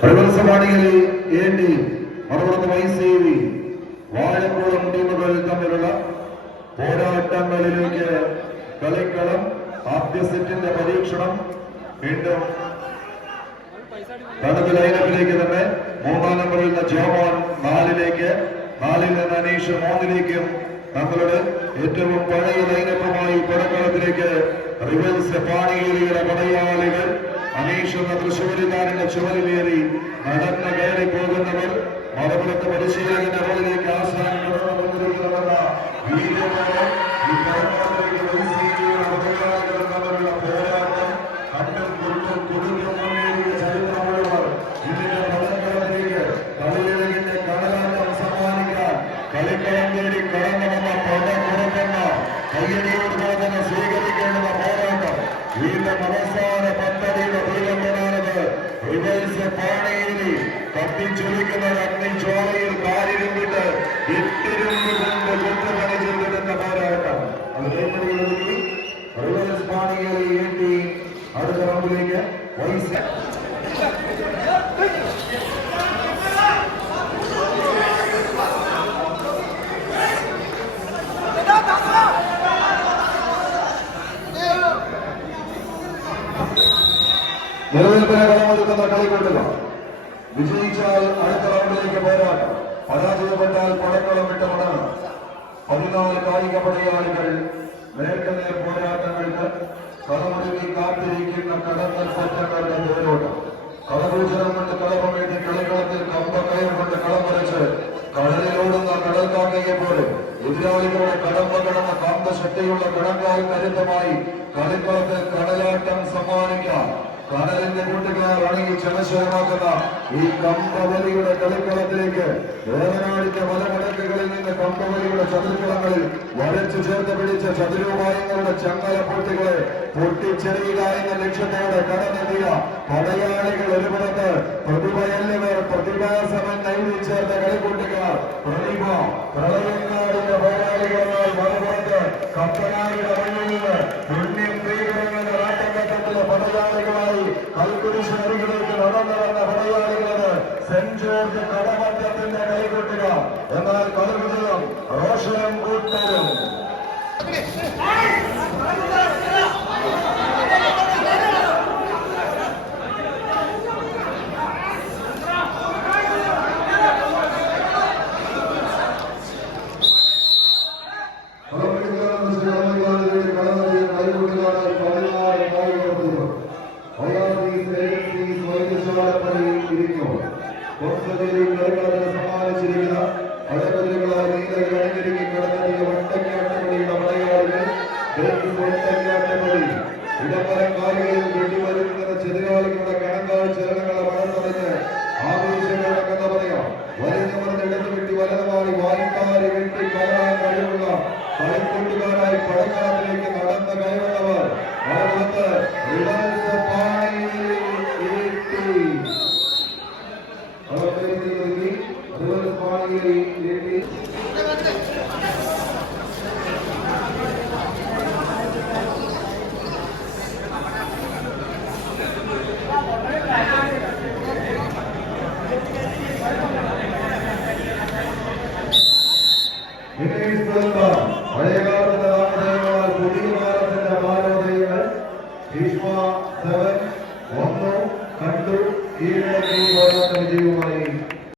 പ്രവേശമാണികളിൽ A T മറുപടി വൈസേവി വാഴക്കുളം ടീമുകൾ തമ്മിലുള്ള പോരാട്ടങ്ങളിലേക്ക് കളിക്കളം ആദ്യ സെറ്റിന്റെ പരീക്ഷണം വീണ്ടും തണുത്ത ലൈനപ്പിലേക്ക് തന്നെ മൂന്നാം നമ്പറിൽ നിന്ന് ജോമോൻ നാലിലേക്ക് നാലിൽ നിന്ന് അനീഷ് മൂന്നിലേക്കും. തങ്ങളുടെ ഏറ്റവും പഴയ ലൈനപ്പുമായി പടക്കളത്തിലേക്ക് റിവൽസ് പാണിയേരിയുടെ പടയാളികൾ. അനീഷ് എന്ന തൃശ്ശൂരുകാരന്റെ ചുവരിലേറി നടന്ന് കയറി പോകുന്നവർ മറുപുറത്ത് പരിശീലകന്റെ റോളിലേക്ക് ആശാൻ റിവേഴ്സ് പാണിയേരി കത്തിച്ചൊലിക്കുന്ന അഗ്നിജ്വാലയിൽ കാലിരുമ്പിട്ട് ഇട്ടിരുമ്പ് കൊണ്ട് ചുറ്റുപണി ചെയ്തിടുന്ന പോരാട്ടം അത് കൈപ്പടികളൊരുക്കി റിവേഴ്സ് പാണിയേരി ഏറ്റി അടുത്ത റൗണ്ടിലേക്ക് വൈസ് നിലനിൽപ്പിനെ കടമൊതുക്കുന്ന കളിക്കൊണ്ടുക വിജയിച്ചാൽ അടുത്ത റൗണ്ടിലേക്ക് പോരാട്ടം. പരാജയപ്പെട്ടാൽ പടക്കളം വിട്ട് മടങ്ങണം പതിനാല് കായിക പടയാളികൾ നേരത്തെ പോരാട്ടങ്ങൾക്ക് കളമൊരുങ്ങി കാത്തിരിക്കുന്ന കടന്നൽ പറ്റങ്ങളുടെ പോരോട്ടം. കളഭൂഷണം കൊണ്ട് കളമേറ്റി കളിക്കളത്തിൽ കമ്പ കയർ കൊണ്ട് കളം വരച്ച് കടലിലോടുന്ന കടൽക്കാക്കയെ പോലെ എതിരാളികളുടെ കടമ്പ കടന്ന കാന്ത ശക്തിയുള്ള കടങ്കാൽ കരുത്തമായി കളിക്കളത്തിൽ കടലാട്ടം സമ്മാനിക്കാം. കടലിന്റെ കൂട്ടുകാർ അണങ്ങി ചമശരമാക്കുന്ന ഈ കമ്പവലിയുടെ കളിക്കളത്തിലേക്ക് വേദനാടിന്റെ മലമടക്കുകളിൽ നിന്ന് കമ്പവലിയുടെ ചതുർക്കളങ്ങളിൽ വരച്ചു ചേർത്ത് പിടിച്ച ചതുരോപായങ്ങളുടെ ചങ്ങല പൊട്ടികളെ പൊട്ടിച്ചെറിയുക എന്ന ലക്ഷ്യത്തോടെ കടന്നെത്തിയ പടയാളികൾ ഒരു പുറത്ത് പ്രതിഭയല്ലവർ പ്രതിഭാസമെന്ന് എഴുതി ചേർത്ത കളിക്കൂട്ടുകാർ പ്രതിഭ പ്രളയങ്ങാടിന്റെ പോരാളികളുമായി മറുപുറത്ത് കപ്പനായുടെ ജോർജ് കടമറ്റത്തിന്റെ കൈകൊട്ടുക എന്നാൽ കളിവിജയം റോഷനും കൂട്ടരും ചെറിയാളികളുടെ കണങ്കാൽ ചലനങ്ങളെ വളർന്നറിഞ്ഞ് ആവേശങ്ങളൊക്കെ പറയാം. വലിഞ്ഞവർ ഇടത് വെട്ടി വലതുമായി വായിക്കാരി വെട്ടി കയറാൻ കഴിവുള്ള കളിക്കൂട്ടുകാരായി പടക്കളത്തിലേക്ക് നടന്ന് Yeah.